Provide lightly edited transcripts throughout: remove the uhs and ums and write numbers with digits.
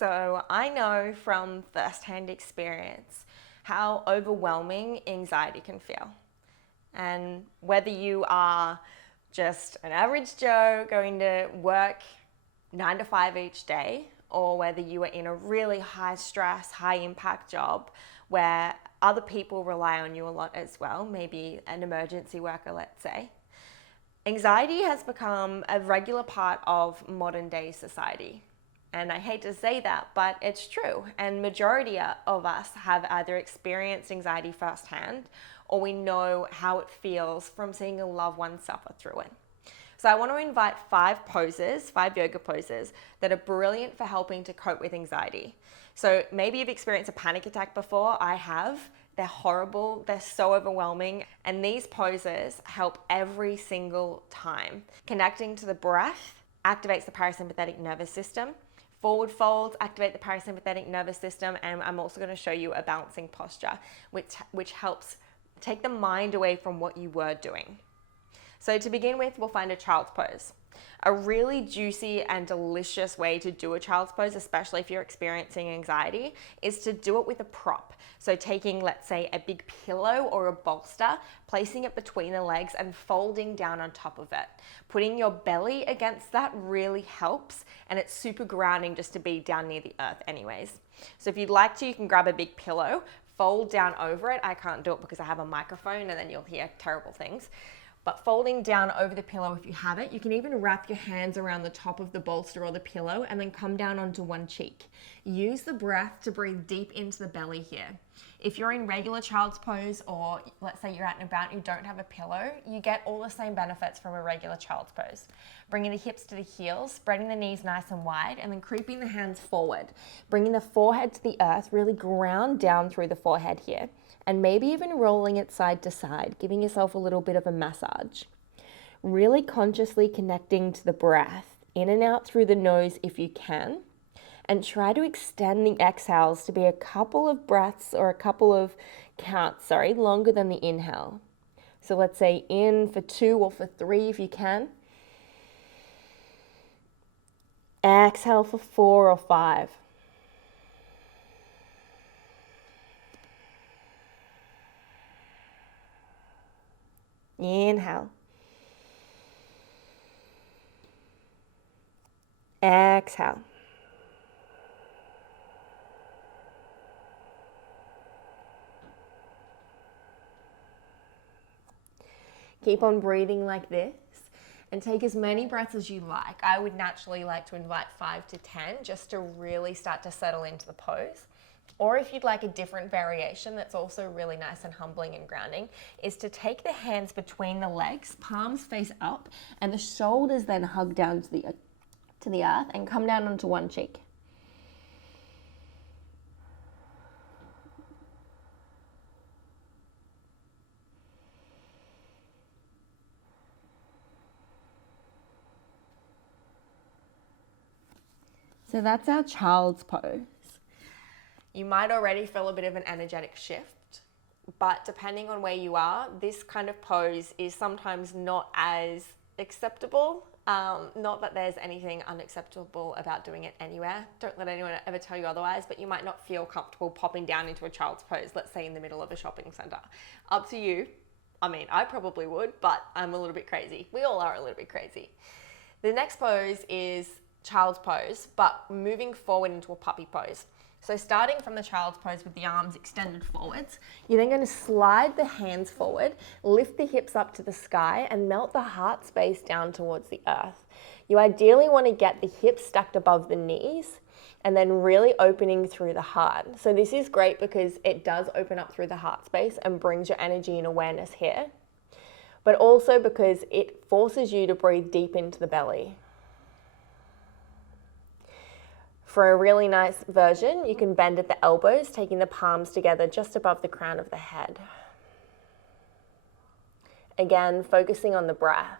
So I know from firsthand experience how overwhelming anxiety can feel. And whether you are just an average Joe going to work 9 to 5 each day, or whether you are in a really high stress, high impact job where other people rely on you a lot as well, maybe an emergency worker, let's say, anxiety has become a regular part of modern day society. And I hate to say that, but it's true. And majority of us have either experienced anxiety firsthand or we know how it feels from seeing a loved one suffer through it. So I want to invite 5 yoga poses that are brilliant for helping to cope with anxiety. So maybe you've experienced a panic attack before. I have. They're horrible. They're so overwhelming. And these poses help every single time. Connecting to the breath activates the parasympathetic nervous system. Forward folds activate the parasympathetic nervous system. And I'm also going to show you a balancing posture, which helps take the mind away from what you were doing. So to begin with, we'll find a child's pose. A really juicy and delicious way to do a child's pose, especially if you're experiencing anxiety, is to do it with a prop. So taking, let's say, a big pillow or a bolster, placing it between the legs and folding down on top of it. Putting your belly against that really helps, and it's super grounding just to be down near the earth anyways. So if you'd like to, you can grab a big pillow, fold down over it. I can't do it because I have a microphone and then you'll hear terrible things. But folding down over the pillow if you have it, you can even wrap your hands around the top of the bolster or the pillow and then come down onto one cheek. Use the breath to breathe deep into the belly here. If you're in regular child's pose, or let's say you're out and about and you don't have a pillow, you get all the same benefits from a regular child's pose. Bringing the hips to the heels, spreading the knees nice and wide, and then creeping the hands forward. Bringing the forehead to the earth, really ground down through the forehead here. And maybe even rolling it side to side, giving yourself a little bit of a massage. Really consciously connecting to the breath, in and out through the nose if you can, and try to extend the exhales to be a couple of breaths or a couple of counts, longer than the inhale. So let's say in for 2 or for 3 if you can. Exhale for 4 or 5. Inhale. Exhale. Keep on breathing like this and take as many breaths as you like. I would naturally like to invite 5 to 10 just to really start to settle into the pose. Or if you'd like a different variation that's also really nice and humbling and grounding, is to take the hands between the legs, palms face up, and the shoulders then hug down to the earth and come down onto one cheek. So that's our child's pose. You might already feel a bit of an energetic shift, but depending on where you are, this kind of pose is sometimes not as acceptable. Not that there's anything unacceptable about doing it anywhere. Don't let anyone ever tell you otherwise, but you might not feel comfortable popping down into a child's pose, let's say in the middle of a shopping center. Up to you. I mean, I probably would, but I'm a little bit crazy. We all are a little bit crazy. The next pose is child's pose, but moving forward into a puppy pose. So starting from the child's pose with the arms extended forwards, you're then going to slide the hands forward, lift the hips up to the sky and melt the heart space down towards the earth. You ideally want to get the hips stacked above the knees and then really opening through the heart. So this is great because it does open up through the heart space and brings your energy and awareness here, but also because it forces you to breathe deep into the belly. For a really nice version, you can bend at the elbows, taking the palms together just above the crown of the head. Again, focusing on the breath.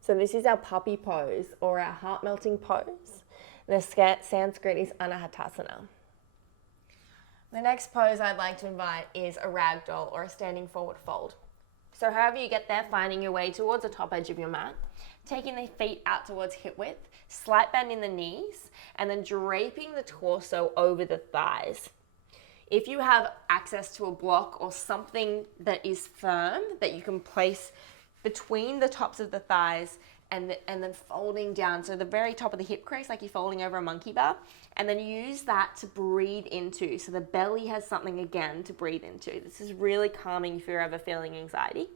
So this is our puppy pose or our heart-melting pose. The Sanskrit is Anahatasana. The next pose I'd like to invite is a ragdoll or a standing forward fold. So however you get there, finding your way towards the top edge of your mat, taking the feet out towards hip width, slight bend in the knees, and then draping the torso over the thighs. If you have access to a block or something that is firm that you can place between the tops of the thighs and then folding down, so the very top of the hip crease, like you're folding over a monkey bar, and then use that to breathe into, so the belly has something again to breathe into. This is really calming if you're ever feeling anxiety.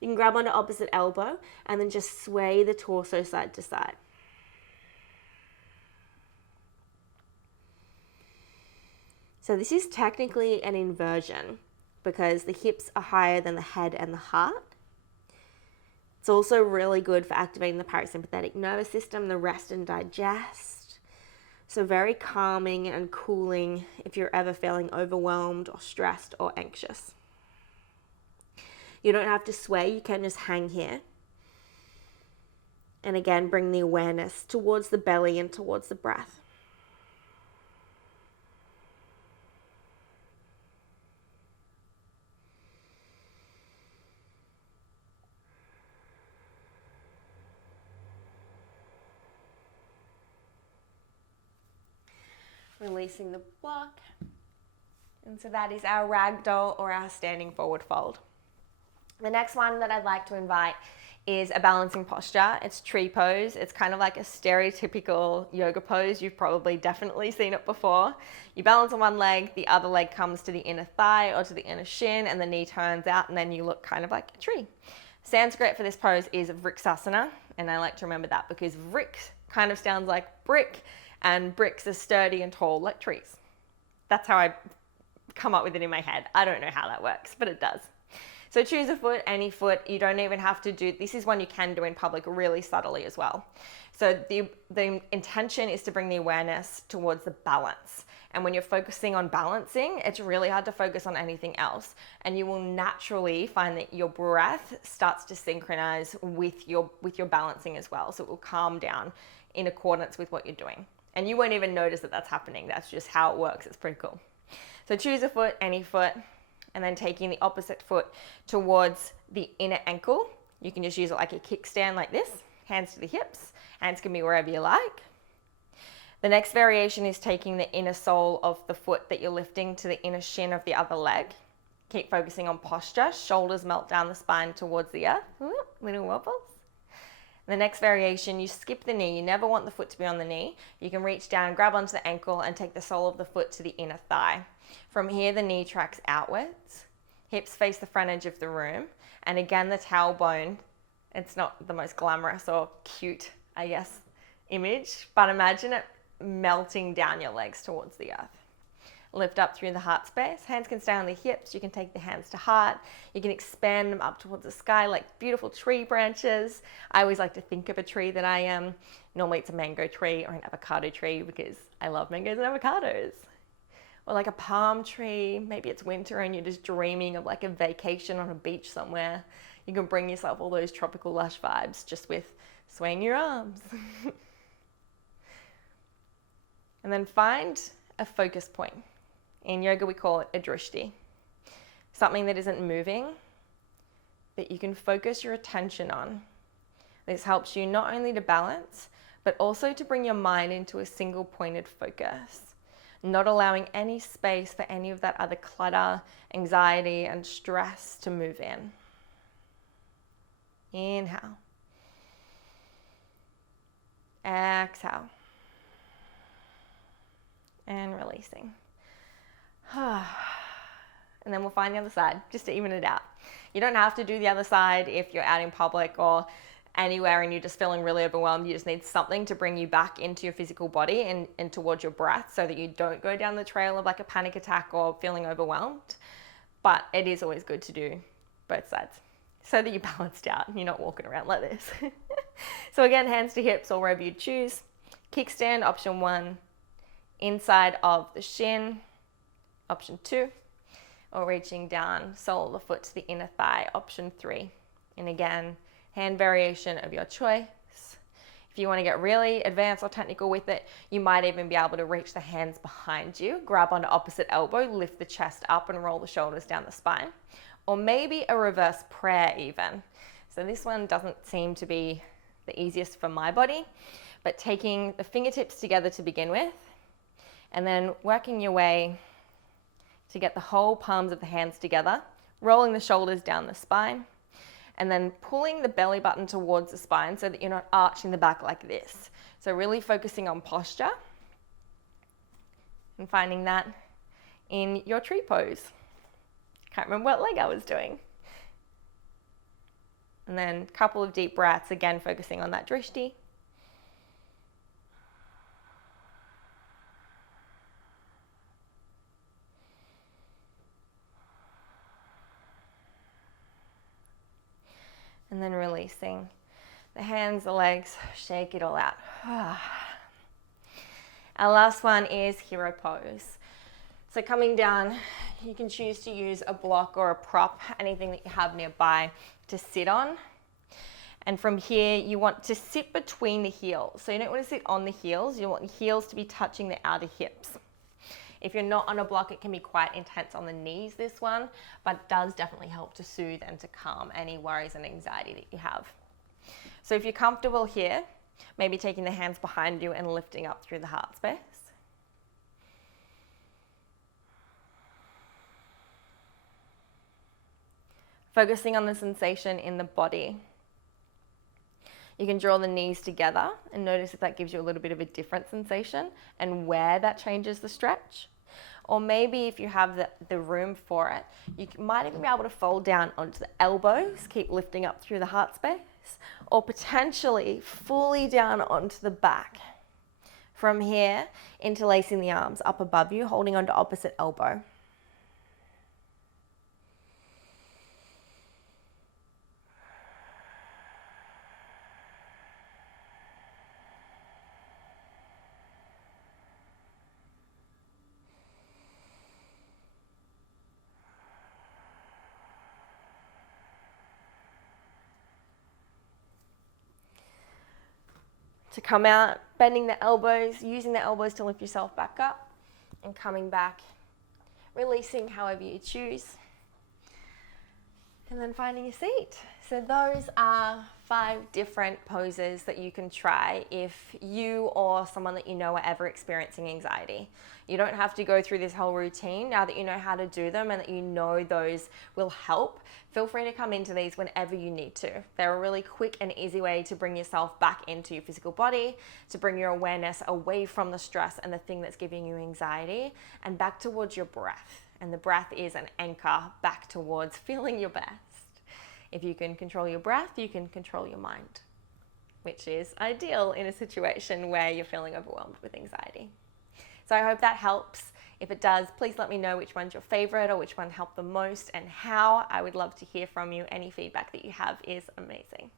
You can grab onto opposite elbow and then just sway the torso side to side. So this is technically an inversion because the hips are higher than the head and the heart. It's also really good for activating the parasympathetic nervous system, the rest and digest. So very calming and cooling if you're ever feeling overwhelmed or stressed or anxious. You don't have to sway, you can just hang here. And again, bring the awareness towards the belly and towards the breath. Releasing the block. And so that is our ragdoll or our standing forward fold. The next one that I'd like to invite is a balancing posture. It's tree pose. It's kind of like a stereotypical yoga pose. You've probably definitely seen it before. You balance on one leg, the other leg comes to the inner thigh or to the inner shin, and the knee turns out, and then you look kind of like a tree. Sanskrit for this pose is vriksasana, and I like to remember that because vrik kind of sounds like brick, and bricks are sturdy and tall like trees. That's how I come up with it in my head. I don't know how that works, but it does. So choose a foot, any foot. You don't even have to do, this is one you can do in public really subtly as well. So the intention is to bring the awareness towards the balance. And when you're focusing on balancing, it's really hard to focus on anything else. And you will naturally find that your breath starts to synchronize with your balancing as well. So it will calm down in accordance with what you're doing. And you won't even notice that that's happening. That's just how it works. It's pretty cool. So choose a foot, any foot, and then taking the opposite foot towards the inner ankle. You can just use it like a kickstand like this, hands to the hips, hands can be wherever you like. The next variation is taking the inner sole of the foot that you're lifting to the inner shin of the other leg. Keep focusing on posture, shoulders melt down the spine towards the earth, little wobbles. The next variation, you skip the knee. You never want the foot to be on the knee. You can reach down, grab onto the ankle and take the sole of the foot to the inner thigh. From here, the knee tracks outwards. Hips face the front edge of the room. And again, the tailbone, it's not the most glamorous or cute, I guess, image, but imagine it melting down your legs towards the earth. Lift up through the heart space. Hands can stay on the hips. You can take the hands to heart. You can expand them up towards the sky like beautiful tree branches. I always like to think of a tree that I am. Normally it's a mango tree or an avocado tree because I love mangoes and avocados. Or like a palm tree. Maybe it's winter and you're just dreaming of like a vacation on a beach somewhere. You can bring yourself all those tropical lush vibes just with swaying your arms. And then find a focus point. In yoga, we call it a drishti. Something that isn't moving, that you can focus your attention on. This helps you not only to balance, but also to bring your mind into a single pointed focus, not allowing any space for any of that other clutter, anxiety, and stress to move in. Inhale. Exhale. And releasing. And then we'll find the other side just to even it out. You don't have to do the other side if you're out in public or anywhere and you're just feeling really overwhelmed. You just need something to bring you back into your physical body and towards your breath so that you don't go down the trail of like a panic attack or feeling overwhelmed. But it is always good to do both sides so that you're balanced out and you're not walking around like this. So again, hands to hips or wherever you choose. Kickstand, option 1. Inside of the shin, option 2, or reaching down, sole of the foot to the inner thigh, option 3. And again, hand variation of your choice. If you want to get really advanced or technical with it, you might even be able to reach the hands behind you, grab onto opposite elbow, lift the chest up and roll the shoulders down the spine. Or maybe a reverse prayer even. So this one doesn't seem to be the easiest for my body, but taking the fingertips together to begin with, and then working your way to get the whole palms of the hands together, rolling the shoulders down the spine, and then pulling the belly button towards the spine so that you're not arching the back like this. So really focusing on posture and finding that in your tree pose. Can't remember what leg I was doing. And then a couple of deep breaths, again focusing on that drishti. And then releasing the hands, the legs, shake it all out. Our last one is hero pose. So coming down, you can choose to use a block or a prop, anything that you have nearby to sit on. And from here, you want to sit between the heels. So you don't want to sit on the heels, you want the heels to be touching the outer hips. If you're not on a block, it can be quite intense on the knees, this one, but does definitely help to soothe and to calm any worries and anxiety that you have. So if you're comfortable here, maybe taking the hands behind you and lifting up through the heart space. Focusing on the sensation in the body. You can draw the knees together and notice if that gives you a little bit of a different sensation and where that changes the stretch. Or maybe if you have the room for it, you might even be able to fold down onto the elbows, keep lifting up through the heart space, or potentially fully down onto the back. From here, interlacing the arms up above you, holding onto opposite elbow. To come out, bending the elbows, using the elbows to lift yourself back up, and coming back, releasing however you choose, and then finding a seat. So those are 5 different poses that you can try if you or someone that you know are ever experiencing anxiety. You don't have to go through this whole routine. Now that you know how to do them and that you know those will help, feel free to come into these whenever you need to. They're a really quick and easy way to bring yourself back into your physical body, to bring your awareness away from the stress and the thing that's giving you anxiety and back towards your breath. And the breath is an anchor back towards feeling your best. If you can control your breath, you can control your mind, which is ideal in a situation where you're feeling overwhelmed with anxiety. So I hope that helps. If it does, please let me know which one's your favorite or which one helped the most and how. I would love to hear from you. Any feedback that you have is amazing.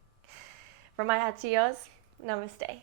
From my heart to yours, namaste.